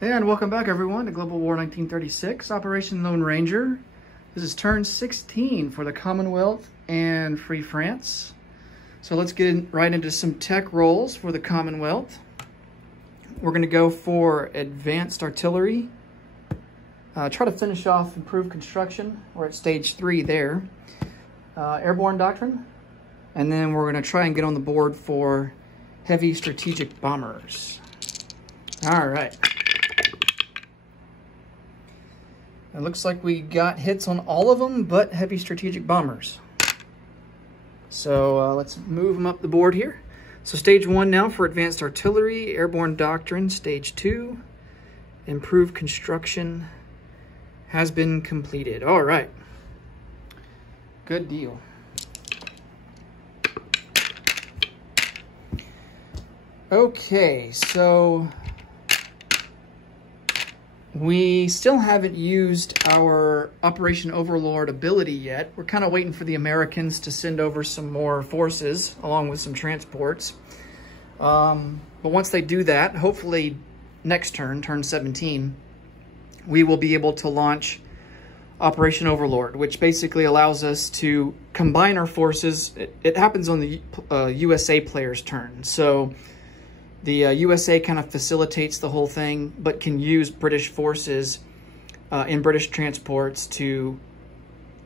And welcome back, everyone, to Global War 1936, Operation Lone Ranger. This is turn 16 for the Commonwealth and Free France. So let's get right into some tech rolls for the Commonwealth. We're going to go for advanced artillery. Try to finish off improved construction. We're at stage 3 there. Airborne doctrine. And then we're going to try and get on the board for heavy strategic bombers. All right. It looks like we got hits on all of them but heavy strategic bombers. So let's move them up the board here. So stage 1 now for advanced artillery, airborne doctrine. Stage 2, improved construction has been completed. All right. Good deal. Okay, so we still haven't used our Operation Overlord ability yet. We're kind of waiting for the Americans to send over some more forces along with some transports. But once they do that, hopefully next turn, turn 17, we will be able to launch Operation Overlord, which basically allows us to combine our forces. It happens on the USA player's turn. So the USA kind of facilitates the whole thing, but can use British forces in British transports to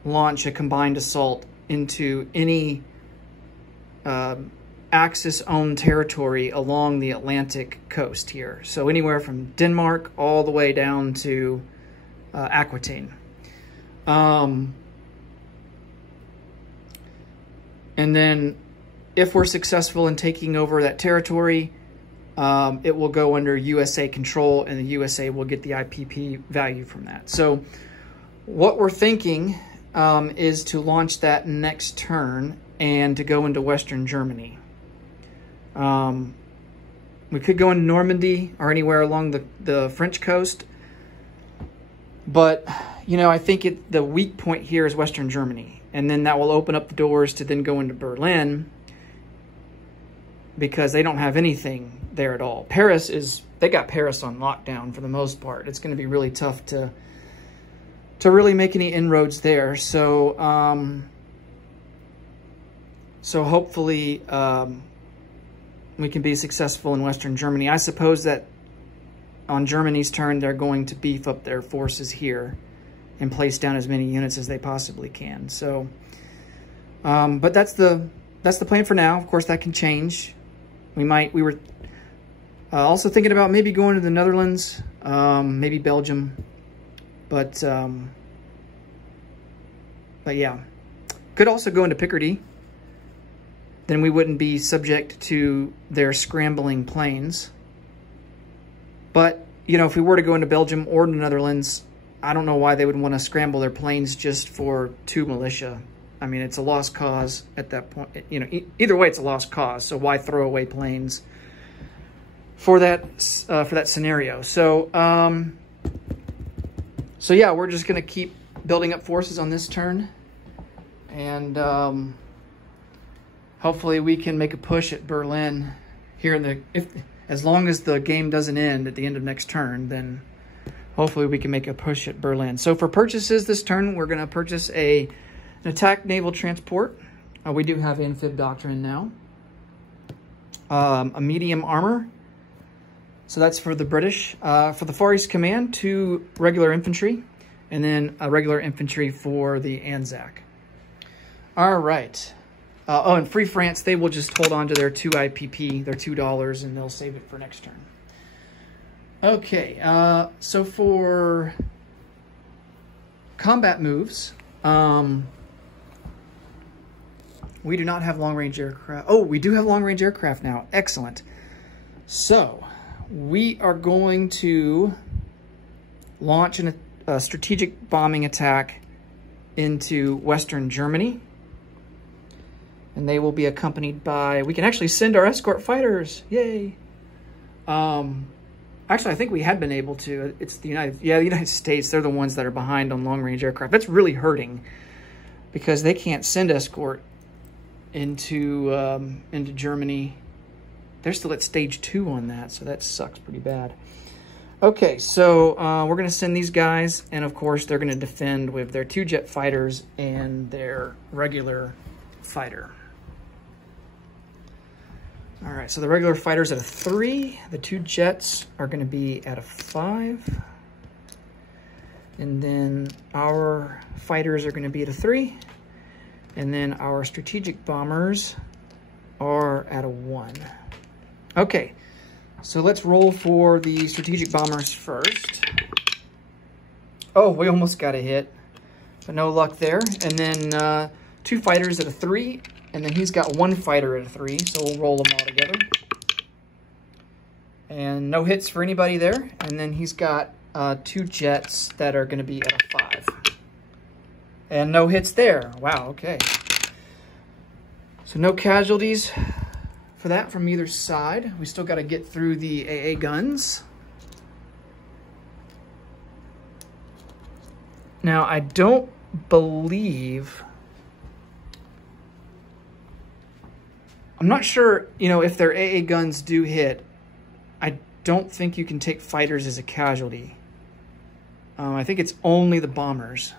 launch a combined assault into any Axis-owned territory along the Atlantic coast here. So anywhere from Denmark all the way down to Aquitaine. And then if we're successful in taking over that territory, it will go under USA control, and the USA will get the IPP value from that. So what we're thinking is to launch that next turn and to go into Western Germany. We could go into Normandy or anywhere along the French coast, but you know, I think the weak point here is Western Germany, and then that will open up the doors to then go into Berlin, because they don't have anything there at all. They got Paris on lockdown for the most part. It's going to be really tough to really make any inroads there. So, so hopefully we can be successful in Western Germany. I suppose that on Germany's turn, they're going to beef up their forces here and place down as many units as they possibly can. So, but that's the plan for now. Of course, that can change. We were also thinking about maybe going to the Netherlands, maybe Belgium, but yeah, could also go into Picardy. Then we wouldn't be subject to their scrambling planes. But, you know, if we were to go into Belgium or the Netherlands, I don't know why they would want to scramble their planes just for 2 militia. I mean, it's a lost cause at that point. You know, either way, it's a lost cause. So why throw away planes for that scenario? So, so yeah, we're just going to keep building up forces on this turn, and hopefully we can make a push at Berlin here as long as the game doesn't end at the end of next turn, then hopefully we can make a push at Berlin. So for purchases this turn, we're going to purchase an attack naval transport. We do have amphib doctrine now. A medium armor. So that's for the British. For the Far East Command, 2 regular infantry, and then a regular infantry for the Anzac. All right. Oh, and Free France, they will just hold on to their 2 IPP, their $2, and they'll save it for next turn. Okay, so for combat moves, we do not have long-range aircraft. Oh, we do have long-range aircraft now. Excellent. So we are going to launch a strategic bombing attack into Western Germany. And they will be accompanied by... We can actually send our escort fighters. Yay. Actually, I think we had been able to. It's the United States. They're the ones that are behind on long-range aircraft. That's really hurting because they can't send escort into Germany. They're still at stage 2 on that, so that sucks pretty bad. Okay, so we're going to send these guys, and of course they're going to defend with their 2 jet fighters and their regular fighter. All right, so the regular fighter's at a 3. The 2 jets are going to be at a 5. And then our fighters are going to be at a 3. And then our strategic bombers are at a 1. Okay, so let's roll for the strategic bombers first. Oh, we almost got a hit, but no luck there. And then 2 fighters at a 3. And then he's got 1 fighter at a 3, so we'll roll them all together. And no hits for anybody there. And then he's got 2 jets that are going to be at a 5. And no hits there. Wow, okay. So no casualties for that from either side. We still got to get through the AA guns. Now, I don't believe... I'm not sure, you know, if their AA guns do hit. I don't think you can take fighters as a casualty. I think it's only the bombers.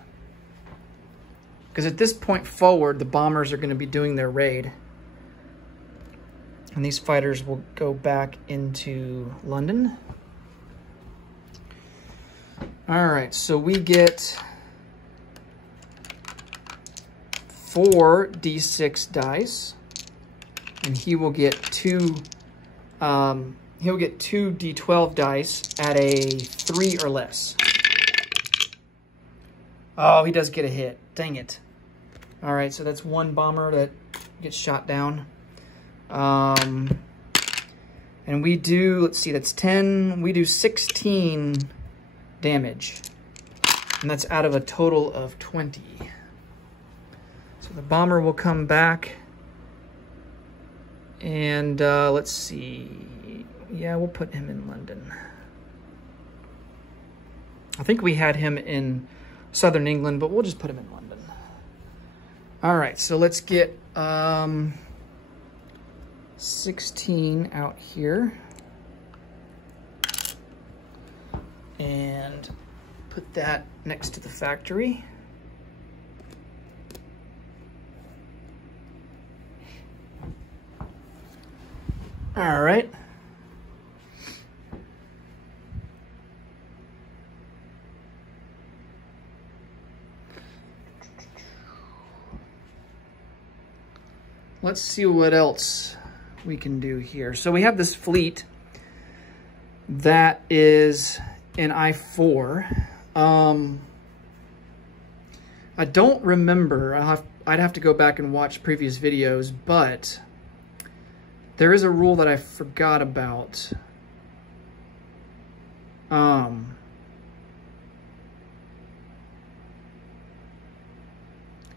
Because at this point forward, the bombers are going to be doing their raid. And these fighters will go back into London. All right, so we get 4 D6 dice. And he will get 2 D12 dice at a 3 or less. Oh, he does get a hit. Dang it. All right, so that's 1 bomber that gets shot down. And we do, let's see, that's 10. We do 16 damage. And that's out of a total of 20. So the bomber will come back. And let's see. Yeah, we'll put him in London. I think we had him in Southern England, but we'll just put him in London. All right, so let's get 16 out here. And put that next to the factory. All right. Let's see what else we can do here. So we have this fleet that is in I-4. I don't remember. I'd have to go back and watch previous videos, but there is a rule that I forgot about.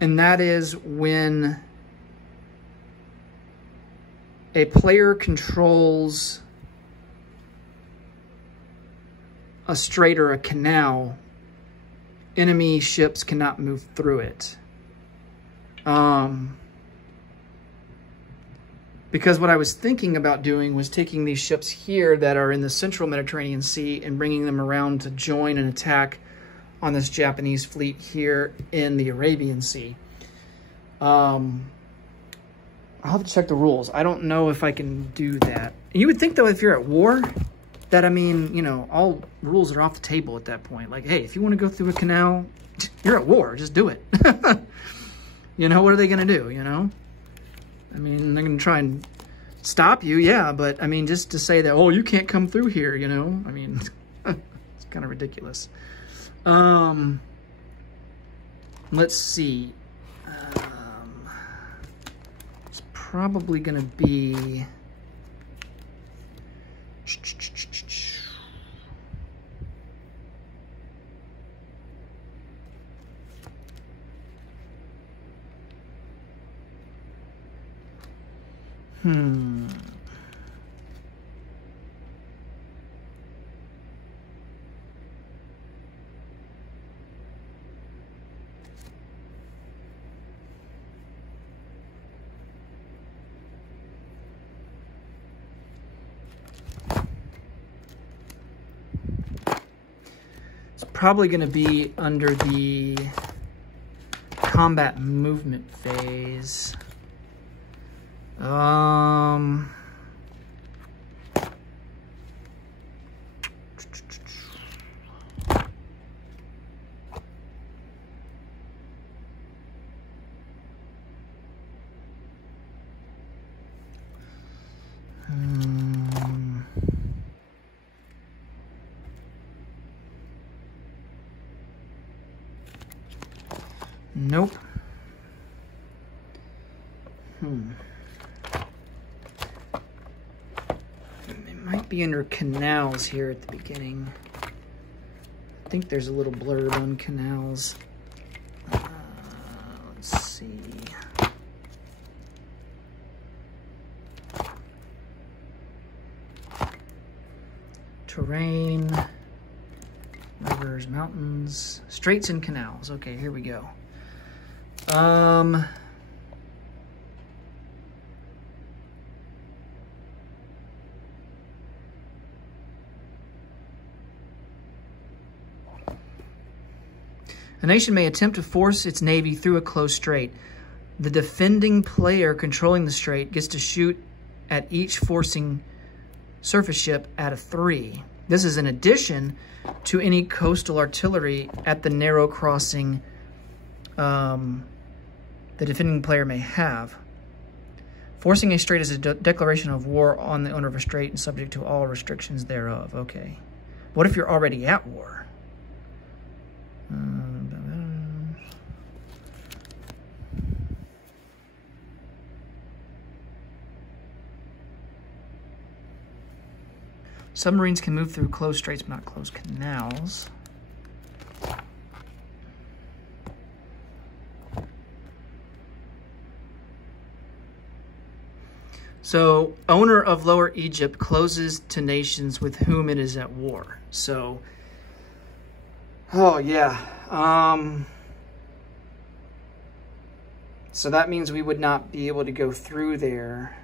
And that is when a player controls a strait or a canal, enemy ships cannot move through it. Because what I was thinking about doing was taking these ships here that are in the central Mediterranean Sea and bringing them around to join an attack on this Japanese fleet here in the Arabian Sea. I'll have to check the rules. I don't know if I can do that. You would think, though, if you're at war, that, I mean, you know, all rules are off the table at that point. Like, hey, if you want to go through a canal, you're at war. Just do it. You know, what are they going to do, you know? I mean, they're going to try and stop you, yeah, but, I mean, just to say that, oh, you can't come through here, you know? I mean, it's kind of ridiculous. Let's see. It's probably going to be... probably going to be under the combat movement phase. Nope. It might be under canals here at the beginning. I think there's a little blurb on canals. Let's see. Terrain, rivers, mountains, straits and canals. Okay, here we go. A nation may attempt to force its navy through a closed strait. The defending player controlling the strait gets to shoot at each forcing surface ship at a 3. This is in addition to any coastal artillery at the narrow crossing the defending player may have. Forcing a strait is a declaration of war on the owner of a strait and subject to all restrictions thereof. Okay. What if you're already at war? Submarines can move through closed straits, but not closed canals. So, owner of Lower Egypt closes to nations with whom it is at war. So, oh yeah. So that means we would not be able to go through there.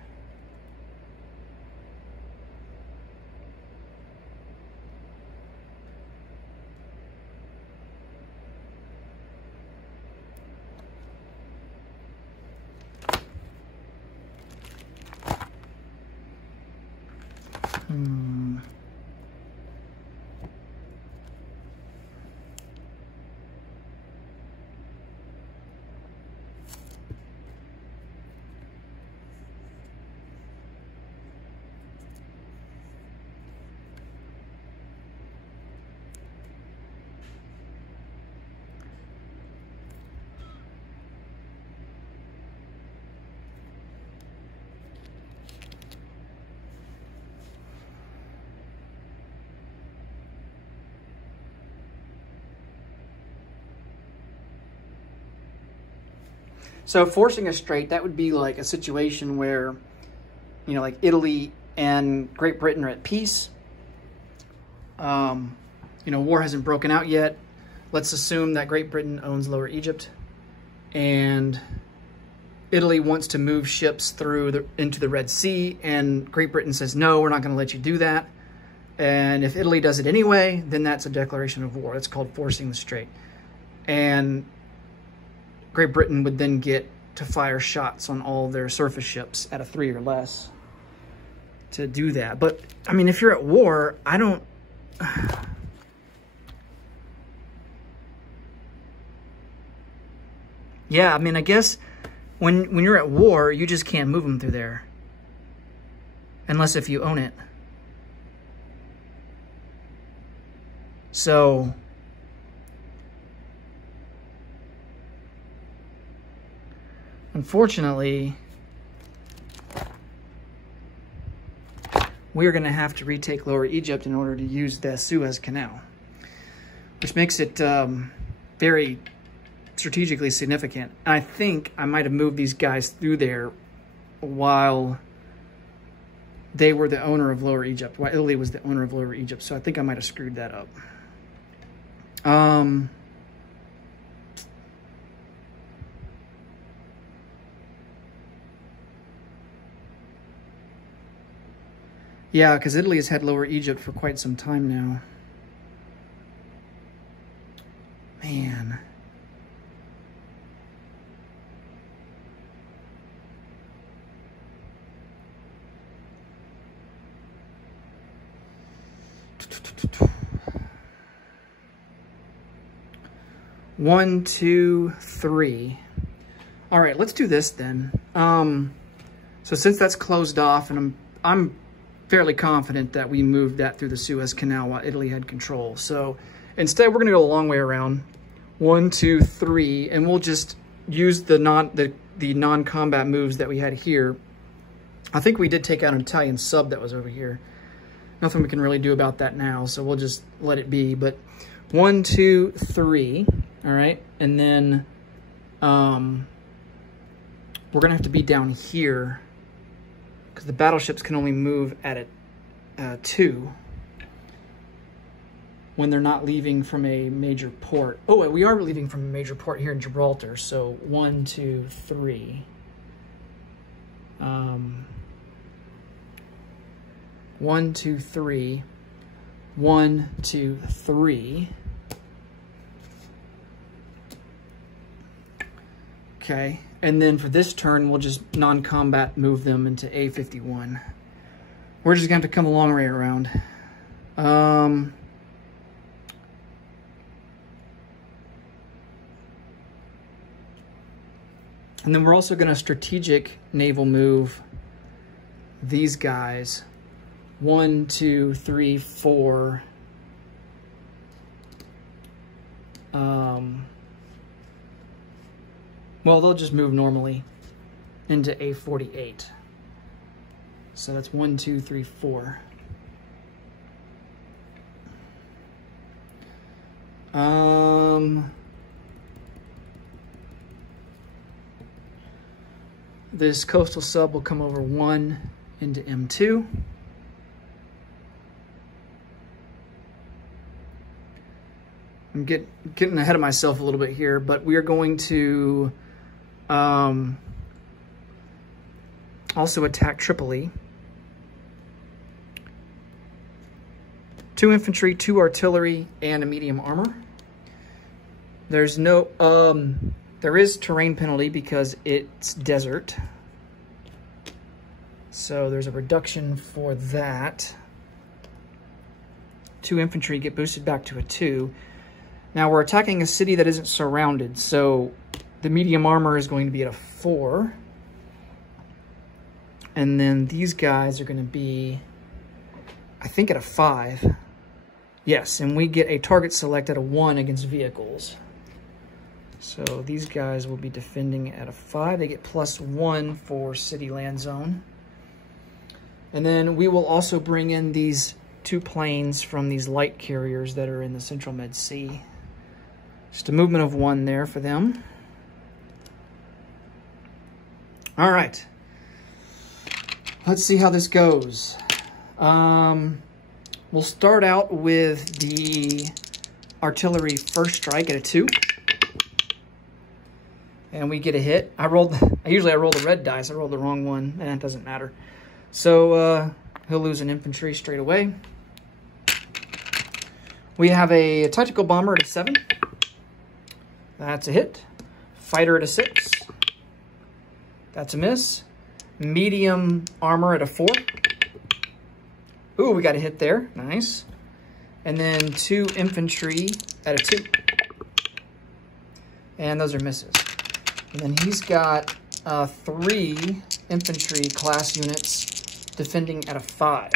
So forcing a strait, that would be like a situation where, you know, like Italy and Great Britain are at peace. You know, war hasn't broken out yet. Let's assume that Great Britain owns Lower Egypt and Italy wants to move ships through into the Red Sea, and Great Britain says, no, we're not going to let you do that. And if Italy does it anyway, then that's a declaration of war. It's called forcing the strait. And Great Britain would then get to fire shots on all their surface ships at a 3 or less to do that. But, I mean, if you're at war, I don't... Yeah, I mean, I guess when you're at war, you just can't move them through there. Unless if you own it. So... unfortunately, we're going to have to retake Lower Egypt in order to use the Suez Canal, which makes it very strategically significant. I think I might have moved these guys through there while they were the owner of Lower Egypt, while Italy was the owner of Lower Egypt, so I think I might have screwed that up. Yeah, because Italy has had Lower Egypt for quite some time now. man. One, two, three. All right, let's do this then. So since that's closed off, and I'm fairly confident that we moved that through the Suez Canal while Italy had control. So instead, we're gonna go a long way around. 1, 2, 3, and we'll just use the non-combat moves that we had here. I think we did take out an Italian sub that was over here. Nothing we can really do about that now, so we'll just let it be. But 1, 2, 3, all right, and then we're gonna have to be down here because the battleships can only move at a 2 when they're not leaving from a major port. Oh, we are leaving from a major port here in Gibraltar. So 1, 2, 3. 1, 2, 3. 1, 2, 3. Okay, and then for this turn, we'll just non-combat move them into A51. We're just gonna have to come a long way around. And then we're also gonna strategic naval move these guys. 1, 2, 3, 4. Well, they'll just move normally into A48. So that's 1, 2, 3, 4. This coastal sub will come over 1 into M2. I'm getting ahead of myself a little bit here, but we are going to also attack Tripoli. 2 infantry, 2 artillery, and a medium armor. There's no, there is terrain penalty because it's desert. So there's a reduction for that. 2 infantry get boosted back to a 2. Now we're attacking a city that isn't surrounded, so the medium armor is going to be at a 4. And then these guys are going to be, I think, at a 5. Yes, and we get a target select at a 1 against vehicles. So these guys will be defending at a 5. They get +1 for city land zone. And then we will also bring in these 2 planes from these light carriers that are in the Central Med Sea. Just a movement of 1 there for them. All right. Let's see how this goes. We'll start out with the artillery first strike at a 2. And we get a hit. Usually I roll the red dice. I rolled the wrong one, and it doesn't matter. So he'll lose an infantry straight away. We have a tactical bomber at a 7. That's a hit. Fighter at a 6. That's a miss. Medium armor at a 4. Ooh, we got a hit there. Nice. And then 2 infantry at a 2. And those are misses. And then he's got 3 infantry class units defending at a 5.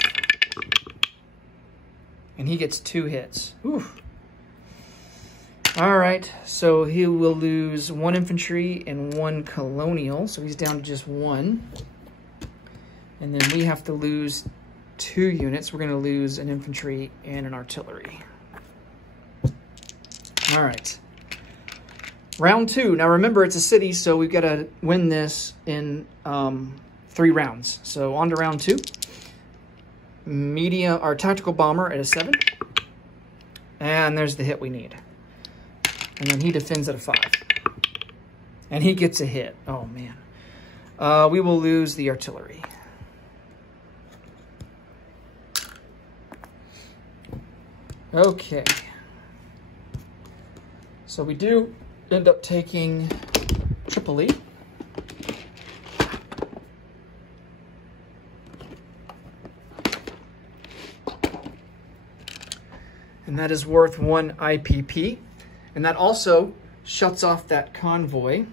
And he gets 2 hits. Ooh. All right, so he will lose 1 infantry and 1 colonial, so he's down to just 1. And then we have to lose 2 units. We're going to lose an infantry and an artillery. All right. Round 2. Now remember, it's a city, so we've got to win this in 3 rounds. So on to round 2. Our tactical bomber at a 7. And there's the hit we need. And then he defends at a 5. And he gets a hit. Oh, man. We will lose the artillery. So So we do end up taking Tripoli. And that is worth 1 IPP. And that also shuts off that convoy.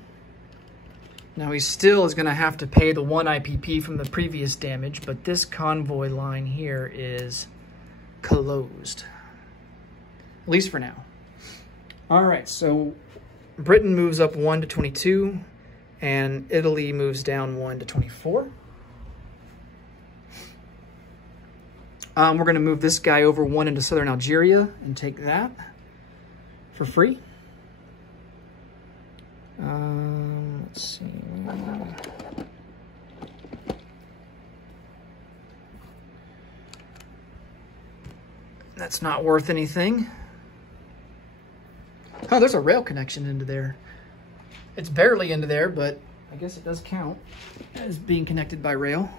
Now he still is going to have to pay the 1 IPP from the previous damage, but this convoy line here is closed. At least for now. All right, so Britain moves up 1 to 22, and Italy moves down 1 to 24. We're going to move this guy over 1 into southern Algeria and take that for free. Let's see. That's not worth anything. Oh, there's a rail connection into there. It's barely into there, but I guess it does count as being connected by rail.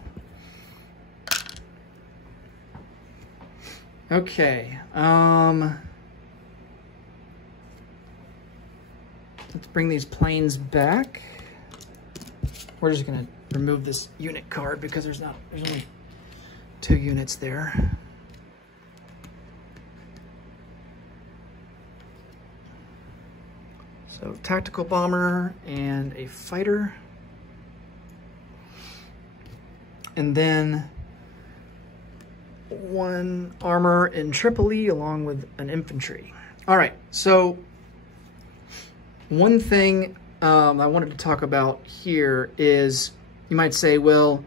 Okay, let's bring these planes back. We're just gonna remove this unit card because there's only 2 units there. So tactical bomber and a fighter. And then 1 armor in Tripoli along with an infantry. All right, so one thing I wanted to talk about here is, you might say, well,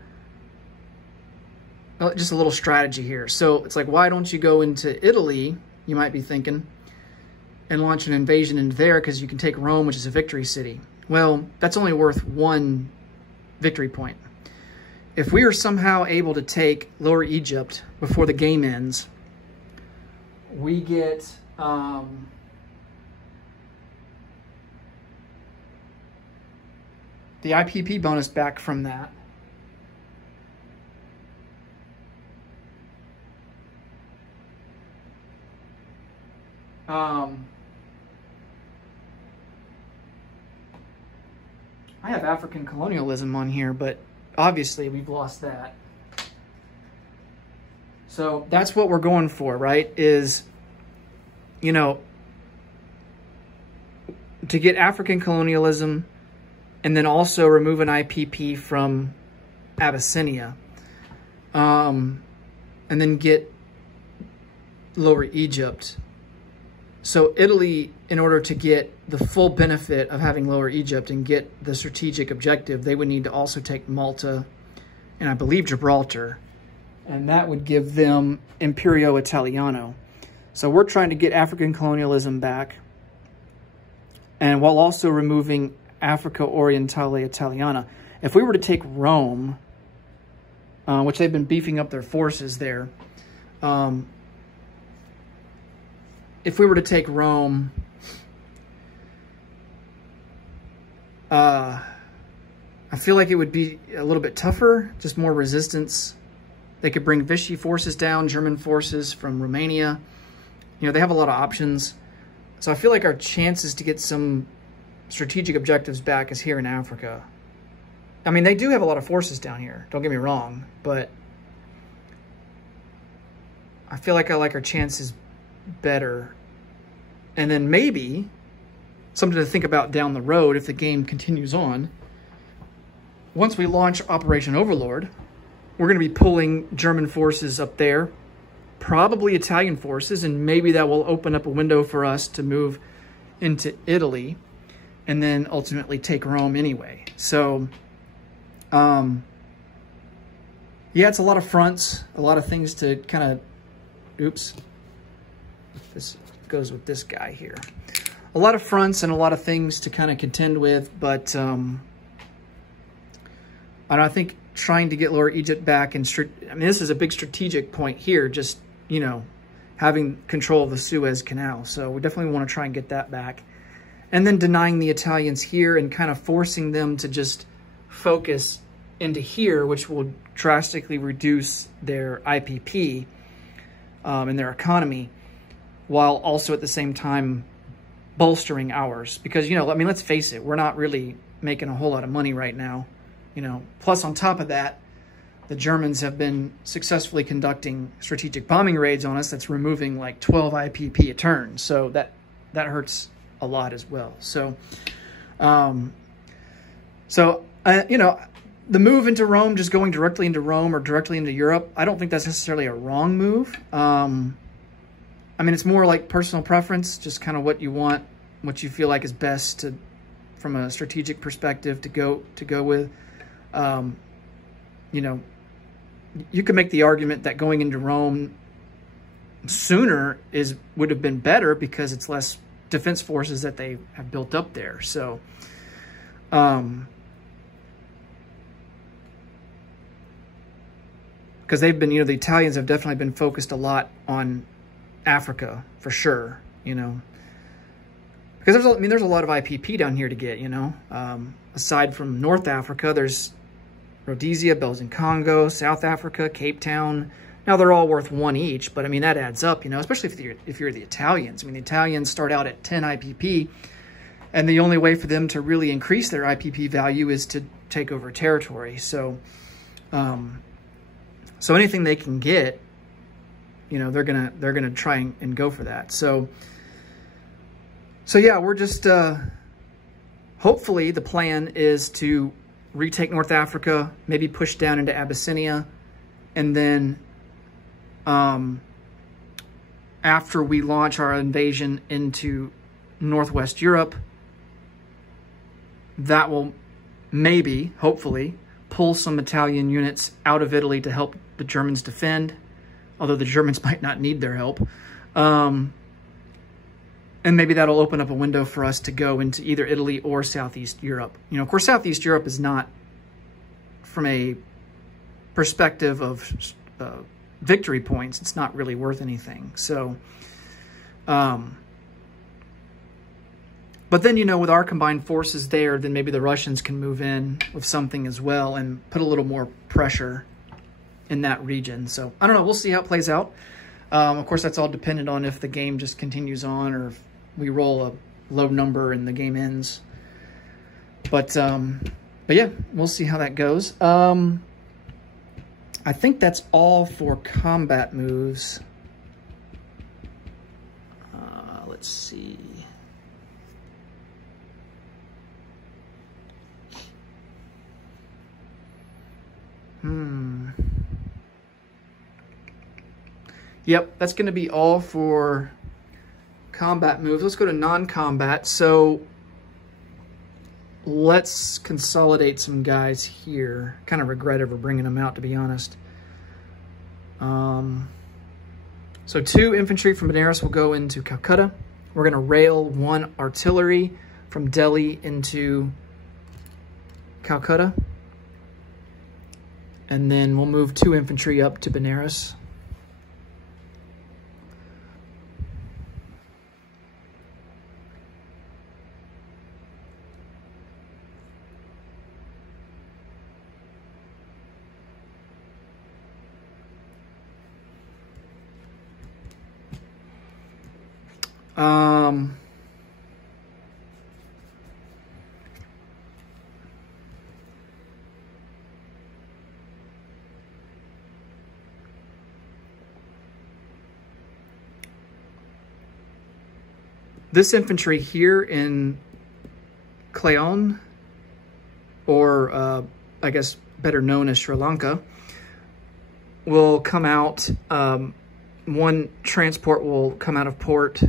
just a little strategy here. So it's like, why don't you go into Italy, you might be thinking, and launch an invasion into there because you can take Rome, which is a victory city. Well, that's only worth 1 victory point. If we are somehow able to take Lower Egypt before the game ends, we get the IPP bonus back from that. I have African colonialism on here, but obviously we've lost that. So that's what we're going for, right? Is, you know, to get African colonialism and then also remove an IPP from Abyssinia. And then get Lower Egypt. So Italy, in order to get the full benefit of having Lower Egypt and get the strategic objective, they would need to also take Malta and I believe Gibraltar. And that would give them Imperio Italiano. So we're trying to get African colonialism back, and while also removing Africa Orientale Italiana. If we were to take Rome, which they've been beefing up their forces there, if we were to take Rome, I feel like it would be a little bit tougher, just more resistance. They could bring Vichy forces down, German forces from Romania. You know, they have a lot of options. So I feel like our chances to get some strategic objectives back is here in Africa. I mean, they do have a lot of forces down here, don't get me wrong, but I feel like I like our chances better. And then maybe something to think about down the road if the game continues on. Once we launch Operation Overlord, we're going to be pulling German forces up there, probably Italian forces, and maybe that will open up a window for us to move into Italy and then ultimately take Rome anyway. So, yeah, it's a lot of fronts, a lot of things to kind of, oops, this goes with this guy here. A lot of fronts and a lot of things to kind of contend with, but I think trying to get Lower Egypt back, and I mean, this is a big strategic point here, just, you know, having control of the Suez Canal. So we definitely want to try and get that back. And then denying the Italians here and kind of forcing them to just focus into here, which will drastically reduce their IPP and their economy, while also at the same time bolstering ours. Because, you know, I mean, let's face it, we're not really making a whole lot of money right now. You know, plus on top of that, the Germans have been successfully conducting strategic bombing raids on us that's removing like 12 IPP a turn. So that hurts a lot as well. So, you know, the move into Rome, just going directly into Rome or directly into Europe, I don't think that's necessarily a wrong move. I mean, it's more like personal preference, just kind of what you want, what you feel like is best to, from a strategic perspective, to go with. You know, you could make the argument that going into Rome sooner would have been better because it's less defense forces that they have built up there. So, because they've been, you know, the Italians have definitely been focused a lot on Africa for sure, you know, because there's a lot of IPP down here to get, you know, aside from North Africa, there's Rhodesia, Belgian Congo, South Africa, Cape Town. Now they're all worth 1 each, but I mean, that adds up, you know, especially if you're the Italians. I mean, the Italians start out at 10 IPP, and the only way for them to really increase their IPP value is to take over territory. So, so anything they can get, you know, they're gonna try and go for that. So yeah, we're just hopefully the plan is to retake North Africa, maybe push down into Abyssinia, and then after we launch our invasion into Northwest Europe, that will maybe, hopefully, pull some Italian units out of Italy to help the Germans defend, although the Germans might not need their help. And maybe that'll open up a window for us to go into either Italy or Southeast Europe. You know, of course, Southeast Europe is not, from a perspective of victory points, it's not really worth anything. So, but then, you know, with our combined forces there, then maybe the Russians can move in with something as well and put a little more pressure in that region. So, I don't know. We'll see how it plays out. Of course, that's all dependent on if the game just continues on or if we roll a low number and the game ends. But yeah, we'll see how that goes. I think that's all for combat moves. Let's see. Yep, that's going to be all for combat moves. Let's go to non-combat. So let's consolidate some guys here. Kind of regret ever bringing them out, to be honest. So 2 infantry from Benares will go into Calcutta. We're going to rail 1 artillery from Delhi into Calcutta. And then we'll move 2 infantry up to Benares. This infantry here in Cleon, or I guess better known as Sri Lanka, will come out. 1 transport will come out of port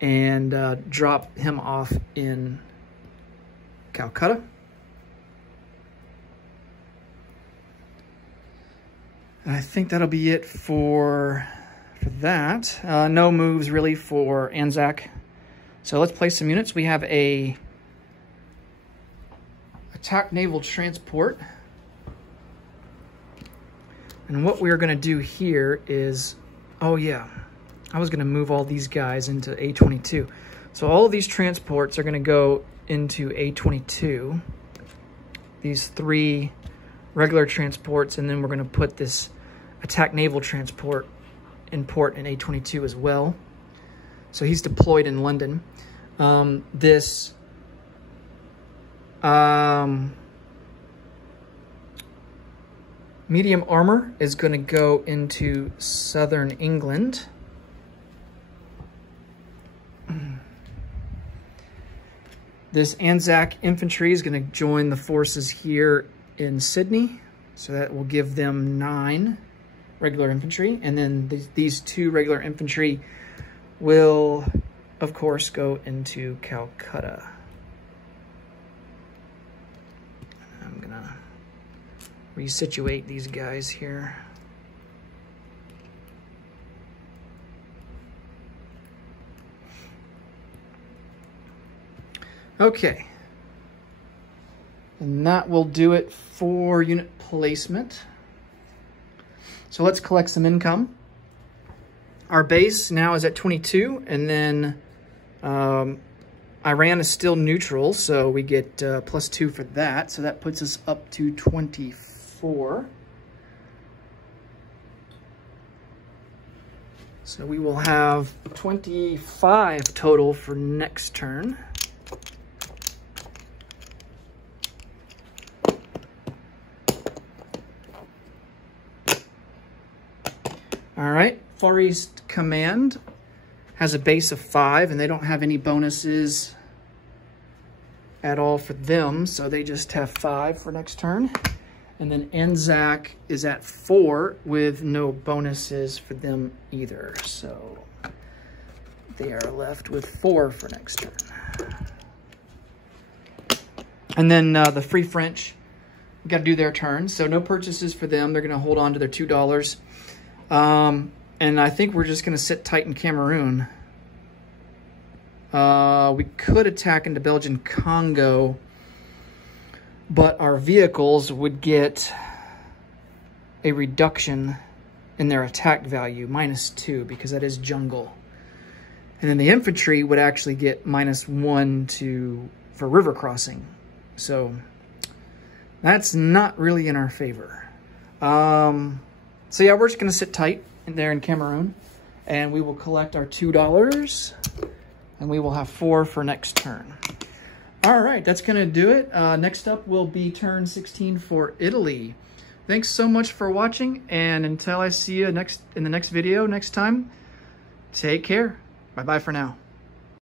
and drop him off in Calcutta. And I think that'll be it for that. No moves really for Anzac. So let's place some units. We have a attack naval transport. And what we're going to do here is, oh yeah, I was going to move all these guys into A22. So all of these transports are going to go into A22. These 3 regular transports, and then we're going to put this attack naval transport in port in A22 as well. So he's deployed in London. This medium armor is going to go into southern England. This Anzac infantry is going to join the forces here in Sydney. So that will give them 9 regular infantry. And then these 2 regular infantry will, of course, go into Calcutta. I'm going to resituate these guys here. Okay. And that will do it for unit placement. So let's collect some income. Our base now is at 22, and then Iran is still neutral, so we get +2 for that. So that puts us up to 24. So we will have 25 total for next turn. All right, Far East Command has a base of 5, and they don't have any bonuses at all for them, so they just have 5 for next turn. And then Anzac is at 4 with no bonuses for them either, so they are left with 4 for next turn. And then the Free French, we got to do their turn, so no purchases for them. They're going to hold on to their $2. And I think we're just going to sit tight in Cameroon. We could attack into Belgian Congo, but our vehicles would get a reduction in their attack value, -2, because that is jungle. And then the infantry would actually get -1 for river crossing. So that's not really in our favor. So yeah, we're just going to sit tight in there in Cameroon, and we will collect our $2, and we will have 4 for next turn. All right, that's going to do it. Next up will be turn 16 for Italy. Thanks so much for watching, and until I see you in the next video next time, take care. Bye-bye for now.